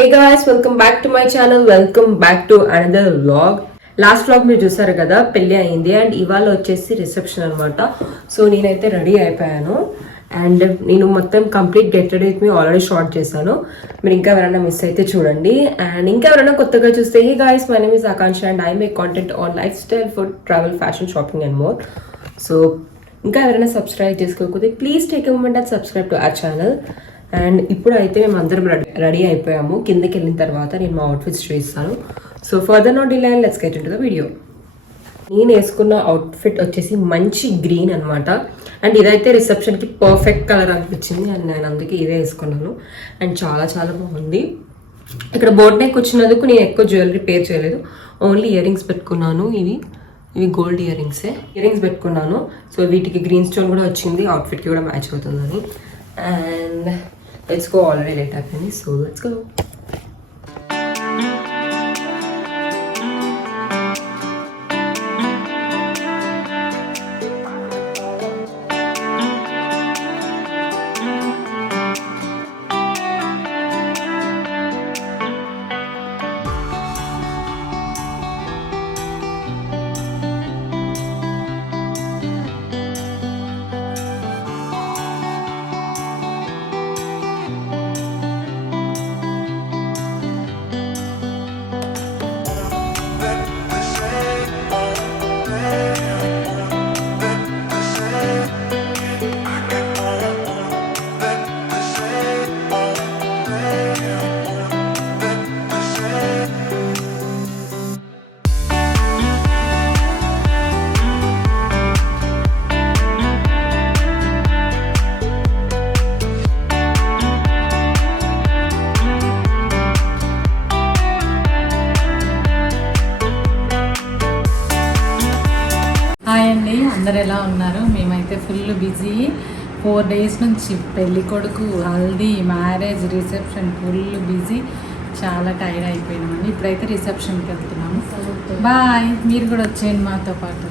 Hey guys, welcome back to my channel. Welcome back to another vlog. Last vlog మీరు చూసారు కదా, పెళ్ళి అయింది అండ్ ఇవాళ వచ్చేసి రిసెప్షన్ అనమాట. సో నేనైతే రెడీ అయిపోయాను అండ్ నేను మొత్తం complete get ready with me already short చేశాను. మీరు ఇంకా ఎవరైనా మిస్ అయితే చూడండి. అండ్ ఇంకా ఎవరైనా కొత్తగా చూస్తే hey guys, my name is Akanksha and I make content on lifestyle, food, travel, fashion, shopping and more. So ఇంకా ఎవరైనా సబ్స్క్రైబ్ చేసుకోకపోతే please take a moment and subscribe to our channel. And ఇప్పుడు అయితే మేము అందరం రెడీ అయిపోయాము. కిందకి వెళ్ళిన తర్వాత నేను మా అవుట్ఫిట్స్ చూపిస్తాను. So further not delay, let's get into the video. నేను వేసుకున్న అవుట్ఫిట్ వచ్చేసి మంచి గ్రీన్ అనమాట. అండ్ ఇదైతే రిసెప్షన్కి పర్ఫెక్ట్ కలర్ అనిపించింది అండ్ నేను అందుకే ఇదే వేసుకున్నాను. అండ్ చాలా చాలా బాగుంది. ఇక్కడ బోట్ నెక్ వచ్చినందుకు నేను ఎక్కువ జ్యువెలరీ పేర్ చేయలేదు, ఓన్లీ ఇయర్ రింగ్స్ పెట్టుకున్నాను. ఇవి గోల్డ్ ఇయర్ రింగ్స్ పెట్టుకున్నాను. సో వీటికి గ్రీన్ స్టోన్ కూడా వచ్చింది, అవుట్ఫిట్కి కూడా మ్యాచ్ అవుతుందని. And let's go, already late happening, so let's go. Hi అండి, అందరు ఎలా ఉన్నారు? మేమైతే ఫుల్ బిజీ. 4 days నుంచి పెళ్ళి కొడుకు, haldi, marriage, reception, full busy. చాలా టైర్డ్ అయిపోయినామండి. ఇప్పుడైతే రిసెప్షన్కి వెళ్తున్నాము. బాయ్, మీరు కూడా వచ్చేయండి మాతో పాటు.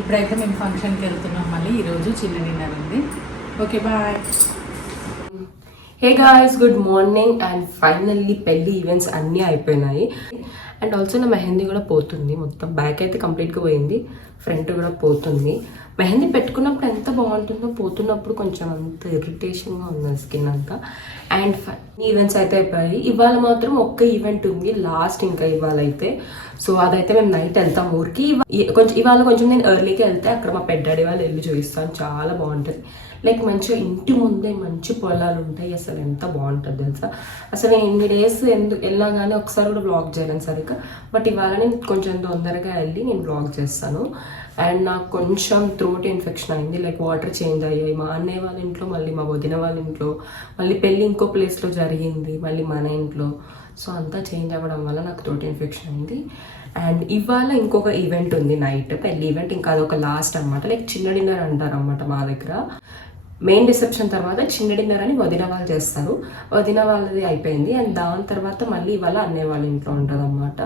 ఇప్పుడైతే మేము ఫంక్షన్కి వెళ్తున్నాం. మళ్ళీ ఈరోజు చిన్న డిన్నర్ ఉంది. Okay, bye. Hey guys, good morning. And finally పెళ్ళి ఈవెంట్స్ అన్నీ అయిపోయినాయి. అండ్ ఆల్సో నా మెహందీ కూడా పోతుంది. మొత్తం బ్యాక్ అయితే కంప్లీట్గా పోయింది, ఫ్రంట్ కూడా పోతుంది. మెహందీ పెట్టుకున్నప్పుడు ఎంత బాగుంటుందో, పోతున్నప్పుడు కొంచెం అంత ఇరిటేషన్గా ఉంది స్కిన్ అంతా. అండ్ ఈవెంట్స్ అయితే అయిపోయాయి. ఇవాళ మాత్రం ఒక్క ఈవెంట్ ఉంది లాస్ట్, ఇంకా ఇవాళ అయితే. సో అదైతే మేము నైట్ వెళ్తాం ఊరికి. ఇవాళ కొంచెం నేను ఎర్లీకి వెళ్తే అక్కడ మా పెద్దాడి వాళ్ళు ఇల్లు చూపిస్తాను, చాలా బాగుంటుంది. లైక్ మంచిగా ఇంటి ముందే మంచి పొలాలు ఉంటాయి. అసలు ఎంత బాగుంటుంది తెలుసా. అసలు నేను ఇన్ని డేస్ వెళ్ళగానే ఒకసారి కూడా బ్లాగ్ చేయలేను సరిగ్గా. బట్ ఇవాళ నేను కొంచెం తొందరగా వెళ్ళి నేను బ్లాగ్ చేస్తాను. అండ్ నాకు కొంచెం థ్రోట్ ఇన్ఫెక్షన్ అయింది, లైక్ వాటర్ చేంజ్ అయ్యాయి. మా అన్నయ్య వాళ్ళ ఇంట్లో, మళ్ళీ మా వదిన వాళ్ళ ఇంట్లో, మళ్ళీ పెళ్ళి ఇంకో ప్లేస్లో జరిగింది, మళ్ళీ మన ఇంట్లో. సో అంతా చేంజ్ అవ్వడం వల్ల నాకు థ్రోట్ ఇన్ఫెక్షన్ అయింది. అండ్ ఇవాళ ఇంకొక ఈవెంట్ ఉంది నైట్, పెళ్ళి ఈవెంట్. ఇంకా అదొక లాస్ట్ అనమాట, లైక్ చిన్న డిన్నర్ అంటారు అనమాట మా దగ్గర. మెయిన్ రిసెప్షన్ తర్వాత చిన్న డిన్నర్ అని వదిన వాళ్ళు చేస్తారు. వదిన వాళ్ళది అయిపోయింది. అండ్ దాని తర్వాత మళ్ళీ ఇవాళ అన్నయ్య వాళ్ళ ఇంట్లో ఉంటుంది అనమాట.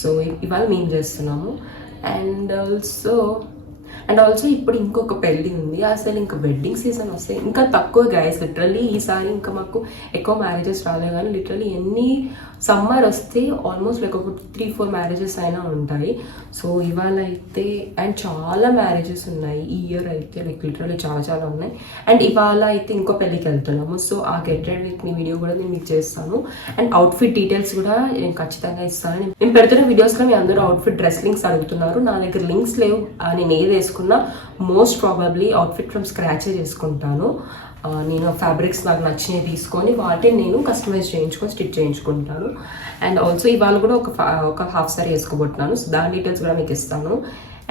సో ఇవాళ మేము చేస్తున్నాము. అండ్ ఆల్సో ఇప్పుడు ఇంకొక పెళ్ళి ఉంది. అసలు ఇంకా వెడ్డింగ్ సీజన్ వస్తే ఇంకా తక్కువ గైస్. లిటరల్లీ ఈసారి ఇంకా మాకు ఎక్కువ మ్యారేజెస్ రాలేదు, కానీ లిటరల్లీ ఎన్ని సమ్మర్ వస్తే ఆల్మోస్ట్ లైక్ ఒక 3-4 మ్యారేజెస్ అయినా ఉంటాయి. సో ఇవాళ అయితే అండ్ చాలా మ్యారేజెస్ ఉన్నాయి ఈ ఇయర్ అయితే, లైక్ లిటరల్లీ చాలా ఉన్నాయి. అండ్ ఇవాళ అయితే ఇంకో పెళ్ళికి వెళ్తున్నాము. సో ఆ get ready with me video కూడా నేను మీకు చేస్తాను. అండ్ అవుట్ఫిట్ డీటెయిల్స్ కూడా నేను ఖచ్చితంగా ఇస్తాను. నేను పెడుతున్న వీడియోస్లో మీ అందరూ అవుట్ఫిట్ డ్రెస్ లింక్స్ అడుగుతున్నారు. నా దగ్గర లింక్స్ లేవు. నేను ఏది వేసుకున్నా మోస్ట్ ప్రాబబ్లీ అవుట్ఫిట్ ఫ్రమ్ స్క్రాచే చేసుకుంటాను. నేను ఫ్యాబ్రిక్స్ నాకు నచ్చినవి తీసుకొని వాటిని నేను కస్టమైజ్ చేయించుకొని స్టిచ్ చేయించుకుంటాను. అండ్ ఆల్సో ఇవాళ కూడా ఒక హాఫ్ సారీ వేసుకోబోతున్నాను. సో దాని డీటెయిల్స్ కూడా మీకు ఇస్తాను.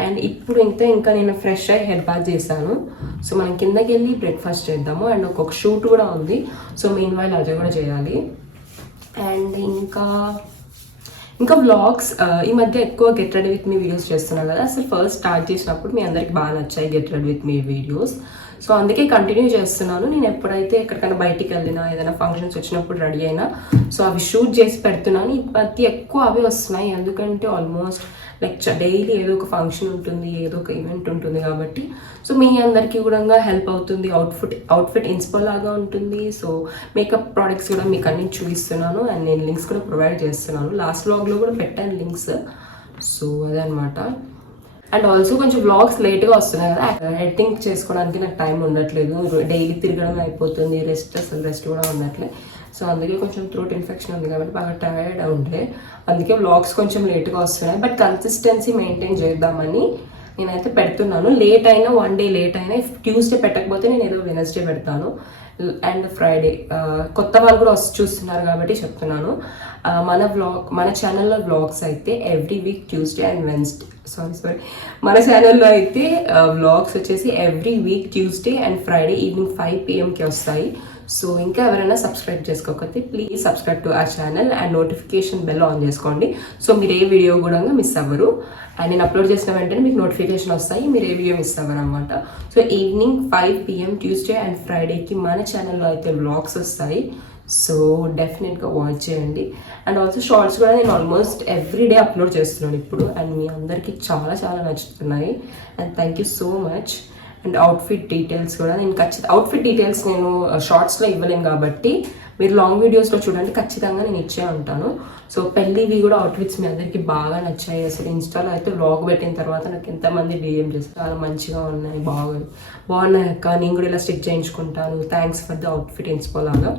అండ్ ఇప్పుడు ఇంకా నేను ఫ్రెష్ అయ్యి హెడ్ బాత్ చేశాను. సో మనం కిందకి వెళ్ళి బ్రేక్ఫాస్ట్ చేద్దాము. అండ్ ఒక్కొక్క షూట్ కూడా ఉంది. సో మెయిన్ వైల్ అజయ్ కూడా చేయాలి. అండ్ ఇంకా వ్లాగ్స్ ఈ మధ్య ఎక్కువ get ready with me videos చేస్తున్నాను కదా. అసలు ఫస్ట్ స్టార్ట్ చేసినప్పుడు మీ అందరికి బాగా నచ్చాయి get ready with me videos. So అందుకే కంటిన్యూ చేస్తున్నాను. నేను ఎప్పుడైతే ఎక్కడికైనా బయటికి వెళ్ళినా, ఏదైనా ఫంక్షన్స్ వచ్చినప్పుడు రెడీ అయినా, సో అవి షూట్ చేసి పెడుతున్నాను. ప్రతి ఎక్కువ అవే వస్తున్నాయి. ఎందుకంటే ఆల్మోస్ట్ లైక్ డైలీ ఏదో ఒక ఫంక్షన్ ఉంటుంది, ఏదో ఒక ఈవెంట్ ఉంటుంది కాబట్టి సో మీ అందరికీ కూడా హెల్ప్ అవుతుంది. అవుట్ఫిట్ ఇన్స్పో లాగా ఉంటుంది. సో మేకప్ ప్రోడక్ట్స్ కూడా మీకు అన్ని చూపిస్తున్నాను. అండ్ నేను లింక్స్ కూడా ప్రొవైడ్ చేస్తున్నాను. లాస్ట్ వ్లాగ్లో కూడా పెట్టాను లింక్స్. సో అదనమాట. అండ్ ఆల్సో కొంచెం వ్లాగ్స్ లేట్గా వస్తున్నాయి కదా, ఎడిటింగ్ చేసుకోవడానికి నాకు టైం ఉండట్లేదు. డైలీ తిరగడం అయిపోతుంది, రెస్ట్ కూడా ఉండట్లేదు. సో అందుకే కొంచెం థ్రోట్ ఇన్ఫెక్షన్ ఉంది కాబట్టి బాగా టైర్డ్ ఉండే, అందుకే వ్లాగ్స్ కొంచెం లేట్గా వస్తున్నాయి. బట్ కన్సిస్టెన్సీ మెయింటైన్ చేద్దామని నేనైతే పెడుతున్నాను. లేట్ అయినా, వన్ డే లేట్ అయినా, ట్యూస్డే పెట్టకపోతే నేను ఏదో వెనస్డే పెడతాను. అండ్ ఫ్రైడే కొత్త వాళ్ళు కూడా చూస్తున్నారు కాబట్టి చెప్తున్నాను. మన ఛానల్లో వ్లాగ్స్ అయితే every week Tuesday and Wednesday మన ఛానల్లో అయితే వ్లాగ్స్ వచ్చేసి every week Tuesday and Friday evening 5 PM వస్తాయి. సో ఇంకా ఎవరైనా సబ్స్క్రైబ్ చేసుకోకపోతే please subscribe to our channel and notification bell on చేసుకోండి. సో మీరు ఏ వీడియో కూడా మిస్ అవ్వరు. అండ్ నేను అప్లోడ్ చేసిన వెంటనే మీకు నోటిఫికేషన్ వస్తాయి, మీరు ఏ వీడియో మిస్ అవ్వరు అనమాట. So evening 5 PM Tuesday and ఫ్రైడేకి మన ఛానల్లో అయితే వ్లాగ్స్ వస్తాయి. సో డెఫినెట్గా వాచ్ చేయండి. అండ్ ఆల్సో షార్ట్స్ కూడా నేను ఆల్మోస్ట్ ఎవ్రీ డే అప్లోడ్ చేస్తున్నాను ఇప్పుడు. అండ్ మీ అందరికీ చాలా నచ్చుతున్నాయి. And thank you so much. And outfit details కూడా నేను అవుట్ఫిట్ డీటెయిల్స్ నేను షార్ట్స్లో ఇవ్వలేను కాబట్టి మీరు లాంగ్ వీడియోస్లో చూడండి, ఖచ్చితంగా నేను ఇచ్చే ఉంటాను. సో పెళ్ళివి కూడా అవుట్ఫిట్స్ మీ అందరికీ బాగా నచ్చాయి. అసలు ఇన్స్టాలో అయితే వ్లాగ్ పెట్టిన తర్వాత నాకు ఎంతమంది డిఎం చేస్తారు, చాలా మంచిగా ఉన్నాయి, బాగున్నాయి అక్క, నేను కూడా ఇలా స్టిచ్ చేయించుకుంటాను, thanks for the outfit inspo లాగా.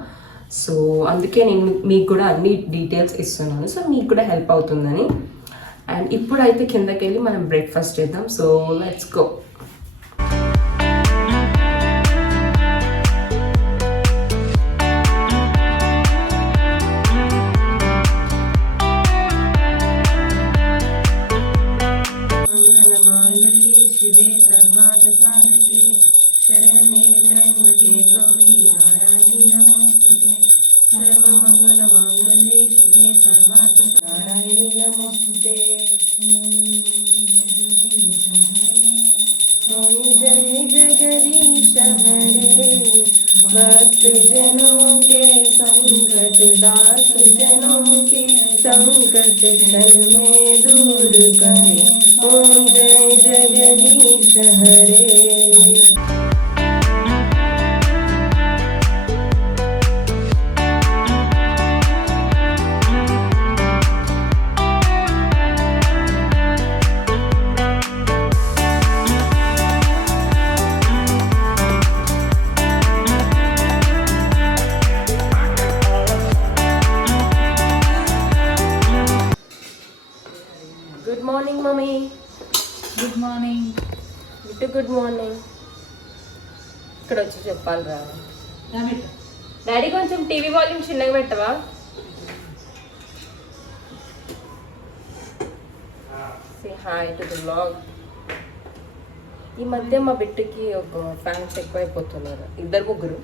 సో అందుకే నేను మీకు కూడా అన్ని డీటెయిల్స్ ఇస్తున్నాను. సో మీకు కూడా హెల్ప్ అవుతుందని. అండ్ ఇప్పుడైతే కిందకి వెళ్ళి మనం బ్రేక్ఫాస్ట్ చేద్దాం. So let's go. भक्त जनों के संकट, दास जनों के संकट क्षण में दूर करे, ओम जय जगदीश हरे. Good morning mummy. Good morning Bittu. Good morning. ఇక్కడ వచ్చి చెప్పాలి రా డాడీ, కొంచెం టీవీ వాల్యూమ్ చిన్నగా పెట్టవా? Hi to the vlog. ఈ మధ్య మా బిట్టుకి ఒక ఫ్యాన్స్ ఎక్కువైపోతున్నారు, 2-3.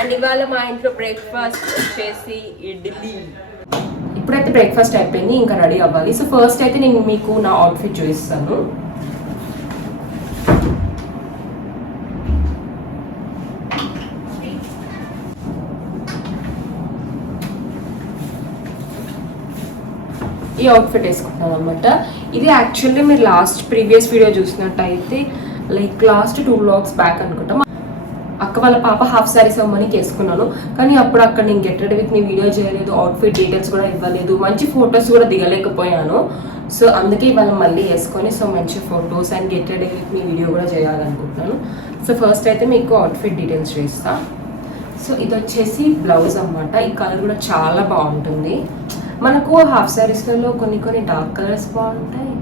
అండ్ ఇవాళ మా ఇంట్లో బ్రేక్ఫాస్ట్ వచ్చేసి ఇడ్లీ. ఇప్పుడైతే బ్రేక్ఫాస్ట్ అయిపోయింది, ఇంకా రెడీ అవ్వాలి. సో ఫస్ట్ అయితే నేను మీకు నా అవుట్ఫిట్ చూపిస్తాను. ఈ అవుట్ఫిట్ వేసుకుంటాను అనమాట. ఇది యాక్చువల్లీ మీరు ప్రీవియస్ వీడియో చూసినట్టయితే లైక్ లాస్ట్ 2 వ్లాగ్స్ బ్యాక్ అనుకుంటాం, అక్క వాళ్ళ పాప హాఫ్ శారీస్ అమ్మని వేసుకున్నాను. కానీ అప్పుడు అక్కడ నేను get ready with me video చేయలేదు, అవుట్ఫిట్ డీటెయిల్స్ కూడా ఇవ్వలేదు, మంచి ఫొటోస్ కూడా దిగలేకపోయాను. సో అందుకే ఇవాళ మళ్ళీ వేసుకొని సో మంచి photos and get ready with me video కూడా చేయాలనుకుంటున్నాను. సో ఫస్ట్ అయితే మీకు అవుట్ఫిట్ డీటెయిల్స్ చేస్తా. సో ఇది వచ్చేసి బ్లౌజ్ అన్నమాట. ఈ కలర్ కూడా చాలా బాగుంటుంది. మనకు హాఫ్ శారీస్లలో కొన్ని డార్క్ కలర్స్ బాగుంటాయి,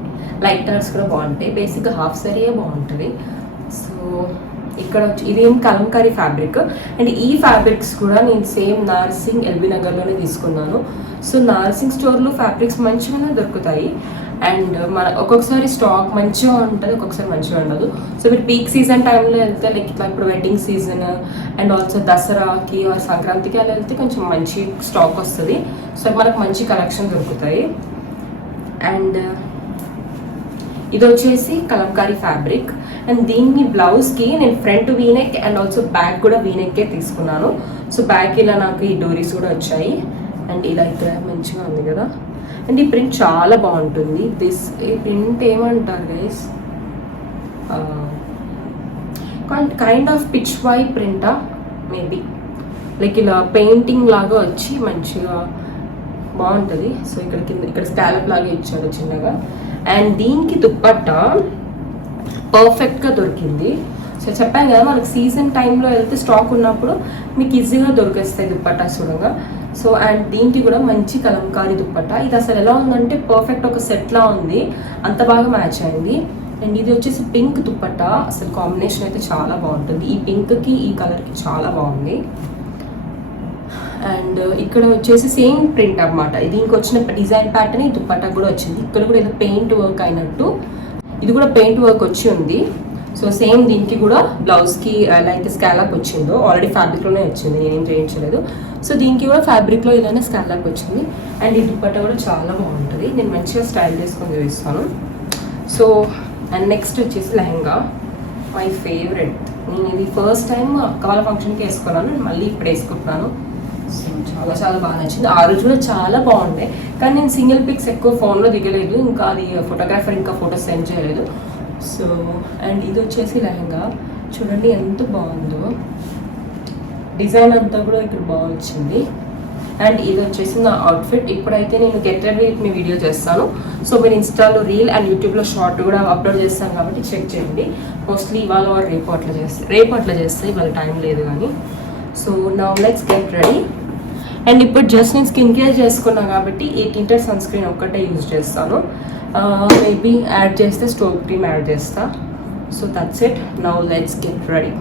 లైట్ కలర్స్ కూడా బాగుంటాయి. బేసిక్గా హాఫ్ శారీయే బాగుంటుంది. సో ఇక్కడ వచ్చి ఇదేం కలంకారీ ఫ్యాబ్రిక్ అండ్ ఈ ఫ్యాబ్రిక్స్ కూడా నేను సేమ్ నార్సింగ్ ఎల్బీ నగర్లోనే తీసుకున్నాను. సో నార్సింగ్ స్టోర్లో ఫ్యాబ్రిక్స్ మంచిగానే దొరుకుతాయి అండ్ మన ఒక్కొక్కసారి స్టాక్ మంచిగా ఉంటుంది, ఒక్కొక్కసారి మంచిగా ఉండదు. సో మీరు పీక్ సీజన్ టైంలో వెళ్తే లైక్ ఇట్లా ఇప్పుడు వెడ్డింగ్ సీజన్ అండ్ ఆల్సో దసరాకి సంక్రాంతికి అలా వెళ్తే కొంచెం మంచి స్టాక్ వస్తుంది. సో మనకు మంచి కలెక్షన్ దొరుకుతాయి. అండ్ ఇది వచ్చేసి కలంకారీ ఫ్యాబ్రిక్ అండ్ దీన్ని బ్లౌజ్కి నేను front V-neck and also back కూడా వీనెక్కే తీసుకున్నాను. సో బ్యాక్ ఇలా నాకు ఈ డోరీస్ కూడా వచ్చాయి అండ్ ఇలా ఇక్కడ మంచిగా ఉంది కదా. అండ్ ఈ ప్రింట్ చాలా బాగుంటుంది. ఈ ప్రింట్ ఏమంటారు guys, kind of Pichwai ప్రింటా మేబీ, లైక్ ఇలా పెయింటింగ్ లాగా వచ్చి మంచిగా బాగుంటుంది. సో ఇక్కడ స్కాలప్ లాగా ఇచ్చాడు చిన్నగా. అండ్ దీనికి దుప్పట్టా పర్ఫెక్ట్గా దొరికింది. సో చెప్పాను కదా మనకి సీజన్ టైంలో వెళ్తే స్టాక్ ఉన్నప్పుడు మీకు ఈజీగా దొరికేస్తాయి దుప్పట్టా చూడంగా. సో అండ్ దీనికి కూడా మంచి కలంకారీ దుప్పట్టా. ఇది అసలు ఎలా ఉందంటే పర్ఫెక్ట్ ఒక సెట్లా ఉంది, అంత బాగా మ్యాచ్ అయింది. అండ్ ఇది వచ్చేసి పింక్ దుప్పట్టా. అసలు కాంబినేషన్ అయితే చాలా బాగుంటుంది. ఈ పింక్కి ఈ కలర్కి చాలా బాగుంది. అండ్ ఇక్కడ వచ్చేసి సేమ్ ప్రింట్ అన్నమాట. ఇది ఇంకొచ్చిన డిజైన్ ప్యాటర్న్ ఈ దుప్పట్టా కూడా వచ్చింది. ఇక్కడ కూడా ఏదో పెయింట్ వర్క్ అయినట్టు ఇది కూడా పెయింట్ వర్క్ వచ్చి ఉంది. సో సేమ్ దీనికి కూడా బ్లౌజ్కి ఎలా అయితే స్కాలప్ వచ్చిందో ఆల్రెడీ ఫ్యాబ్రిక్లోనే వచ్చింది, నేనేం చేయించలేదు. సో దీనికి కూడా ఫ్యాబ్రిక్లో ఇలానే స్కాలప్ వచ్చింది. అండ్ ఈ దుప్పట్టా కూడా చాలా బాగుంటుంది. నేను మంచిగా స్టైల్ చేసుకొని చూపిస్తాను. సో అండ్ నెక్స్ట్ వచ్చేసి లెహంగా, మై ఫేవరెట్. నేను ఇది ఫస్ట్ టైం అక్క వాళ్ళ ఫంక్షన్కి వేసుకున్నాను, మళ్ళీ ఇప్పుడు వేసుకుంటున్నాను. సో చాలా బాగా నచ్చింది. ఆ రోజు కూడా చాలా బాగుండే, కానీ నేను సింగిల్ పిక్స్ ఎక్కువ ఫోన్లో దిగలేదు, ఇంకా అది ఫోటోగ్రాఫర్ ఇంకా ఫోటోస్ సెండ్ చేయలేదు. సో అండ్ ఇది వచ్చేసి లెహంగా చూడండి ఎంత బాగుందో, డిజైన్ అంతా కూడా ఇక్కడ బాగా వచ్చింది. అండ్ ఇది వచ్చేసి నా అవుట్ఫిట్. ఇప్పుడైతే నేను get ready with me video చేస్తాను. సో మీరు ఇన్స్టాలో రీల్ అండ్ యూట్యూబ్లో షార్ట్ కూడా అప్లోడ్ చేస్తాను కాబట్టి చెక్ చేయండి. మోస్ట్లీ ఇవాళ రేపు అట్లా చేస్తే ఇవాళ టైం లేదు కానీ. So now let's get ready. And ఇప్పుడు జస్ట్ నేను స్కిన్ కేర్ చేసుకున్నాను కాబట్టి ఈ టింటెడ్ సన్ స్క్రీన్ ఒక్కటే యూజ్ చేస్తాను. మేబీ యాడ్ చేస్తే స్టోవ్ క్రీమ్ యాడ్ చేస్తా. So that's it. Now let's get ready.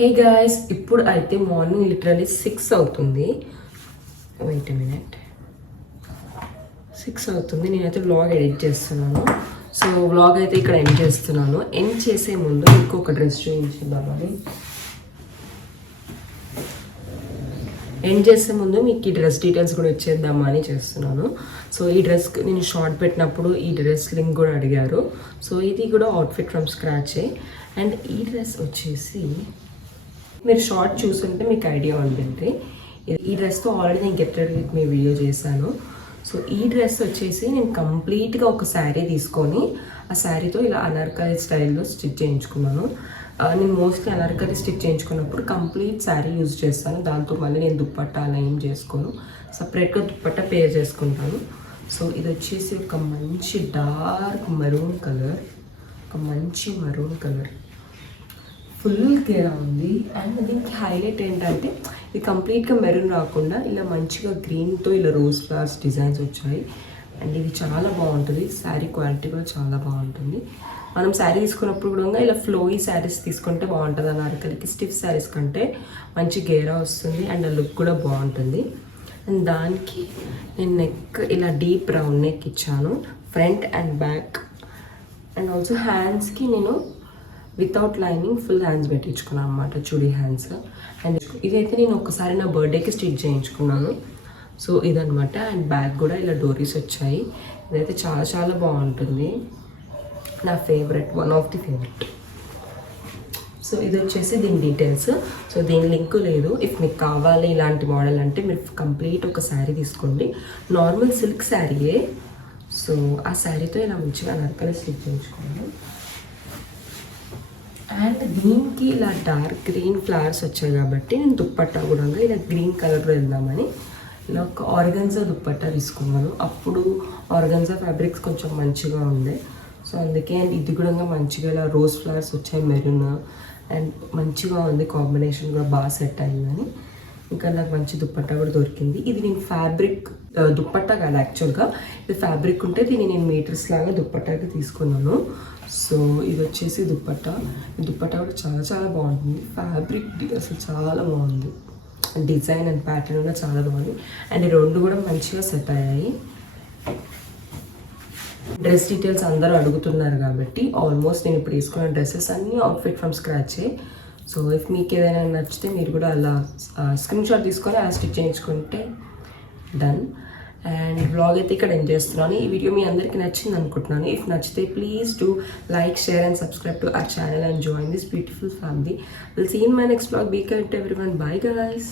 Hey guys, ఇప్పుడు అయితే మార్నింగ్ లిటరలీ 6 అవుతుంది. వెయిట్ ఎ మినిట్, 6 అవుతుంది. నేనైతే వ్లాగ్ ఎడిట్ చేస్తున్నాను. సో వ్లాగ్ అయితే ఇక్కడ ఎండ్ చేస్తున్నాను. ఎండ్ చేసే ముందు మీకు ఒక డ్రెస్ చూపించుదామని, ఎండ్ చేసే ముందు మీకు ఈ డ్రెస్ డీటెయిల్స్ కూడా ఇచ్చేద్దామని చేస్తున్నాను. సో ఈ డ్రెస్ నేను షార్ట్ పెట్టినప్పుడు ఈ డ్రెస్ లింక్ కూడా అడిగారు. సో ఇది కూడా అవుట్ఫిట్ ఫ్రమ్ స్క్రాచే. అండ్ ఈ డ్రెస్ వచ్చేసి మీరు షార్ట్ చూస్తుంటే మీకు ఐడియా ఉంటుంది. ఈ డ్రెస్తో ఆల్రెడీ నేను get ready with me video చేశాను. సో ఈ డ్రెస్ వచ్చేసి నేను కంప్లీట్గా ఒక శారీ తీసుకొని ఆ శారీతో ఇలా అనార్కలి స్టైల్లో స్టిచ్ చేయించుకున్నాను. నేను మోస్ట్లీ అనార్కలి స్టిచ్ చేయించుకున్నప్పుడు కంప్లీట్ శారీ యూజ్ చేస్తాను. దాంతో మళ్ళీ నేను దుప్పట్టా అలా ఏం చేసుకోను, సపరేట్గా దుప్పట్టా పేర్ చేసుకుంటాను. సో ఇది వచ్చేసి ఒక మంచి డార్క్ మరూన్ కలర్, ఫుల్ గేరా ఉంది. అండ్ దీనికి హైలైట్ ఏంటంటే ఇది కంప్లీట్గా మెరూన్ రాకుండా ఇలా మంచిగా గ్రీన్తో ఇలా రోజ్ ఫ్లవర్స్ డిజైన్స్ వచ్చాయి. అండ్ ఇది చాలా బాగుంటుంది. శారీ క్వాలిటీ కూడా చాలా బాగుంటుంది. మనం శారీ తీసుకున్నప్పుడు కూడా ఇలా ఫ్లోయీ శారీస్ తీసుకుంటే బాగుంటుంది అన్నారు. అక్కడికి స్టిఫ్ శారీస్ కంటే మంచి గేరా వస్తుంది అండ్ ఆ లుక్ కూడా బాగుంటుంది. అండ్ దానికి నేను నెక్ ఇలా డీప్ రౌండ్ నెక్ ఇచ్చాను, front and back. And also హ్యాండ్స్కి నేను వితౌట్ లైనింగ్ ఫుల్ హ్యాండ్స్ పెట్టించుకున్నాను అనమాట, చుడీ హ్యాండ్స్. అండ్ ఇదైతే నేను ఒకసారి నా బర్త్డేకి స్టిచ్ చేయించుకున్నాను. సో ఇదనమాట. అండ్ బ్యాక్ కూడా ఇలా డోరీస్ వచ్చాయి. ఇదైతే చాలా చాలా బాగుంటుంది, నా favourite, one of the favourite. So ఇది వచ్చేసి దీని డీటెయిల్స్. సో దీని లింక్ లేదు. ఇఫ్ మీకు కావాలి ఇలాంటి మోడల్ అంటే మీరు కంప్లీట్ ఒక శారీ తీసుకోండి. Normal silk శారీయే. సో ఆ శారీతో ఇలా మంచిగా నరకలు స్టిచ్ చేయించుకోండి. అండ్ దీనికి ఇలా డార్క్ గ్రీన్ ఫ్లవర్స్ వచ్చాయి కాబట్టి నేను దుప్పట్టా కూడా ఇలా గ్రీన్ కలర్లో వెళ్దామని ఇలా ఒక ఆర్గన్జా దుప్పట్టా తీసుకున్నాను. అప్పుడు ఆర్గన్జా ఫ్యాబ్రిక్స్ కొంచెం మంచిగా ఉండే. సో అందుకే ఇది కూడా మంచిగా ఇలా రోజ్ ఫ్లవర్స్ వచ్చాయి, మెరూన్. అండ్ మంచిగా ఉంది, కాంబినేషన్ కూడా బాగా సెట్ అయిందని ఇంకా నాకు మంచి దుప్పట్టా కూడా దొరికింది. ఇది నేను ఫ్యాబ్రిక్ దుప్పట్టా కాదు యాక్చువల్గా, ఇది ఫ్యాబ్రిక్ ఉంటే దీన్ని నేను మీటర్స్ లాగా దుప్పట్టాకి తీసుకున్నాను. సో ఇది వచ్చేసి దుప్పట్టా. ఈ దుప్పట్టా కూడా చాలా చాలా బాగుంటుంది. ఫ్యాబ్రిక్ అసలు చాలా బాగుంది. డిజైన్ అండ్ ప్యాటర్న్ కూడా చాలా బాగుంది. అండ్ ఈ రెండు కూడా మంచిగా సెట్ అయ్యాయి. డ్రెస్ డీటెయిల్స్ అందరూ అడుగుతున్నారు కాబట్టి ఆల్మోస్ట్ నేను ఇప్పుడు తీసుకున్న డ్రెస్సెస్ అన్నీ అవుట్ఫిట్ ఫ్రమ్ స్క్రాచే. సో ఇఫ్ మీకు ఏదైనా నచ్చితే మీరు కూడా అలా స్క్రీన్ షాట్ తీసుకొని అలా స్టిచ్ చేయించుకుంటే డన్. అండ్ బ్లాగ్ అయితే ఇక్కడ ఎండ్ చేస్తున్నాను. ఈ వీడియో మీ అందరికీ నచ్చింది అనుకుంటున్నాను. ఇఫ్ నచ్చితే please do like, share and subscribe to our channel and join this beautiful family. Will see in my next blog. Be kind to everyone. Bye guys.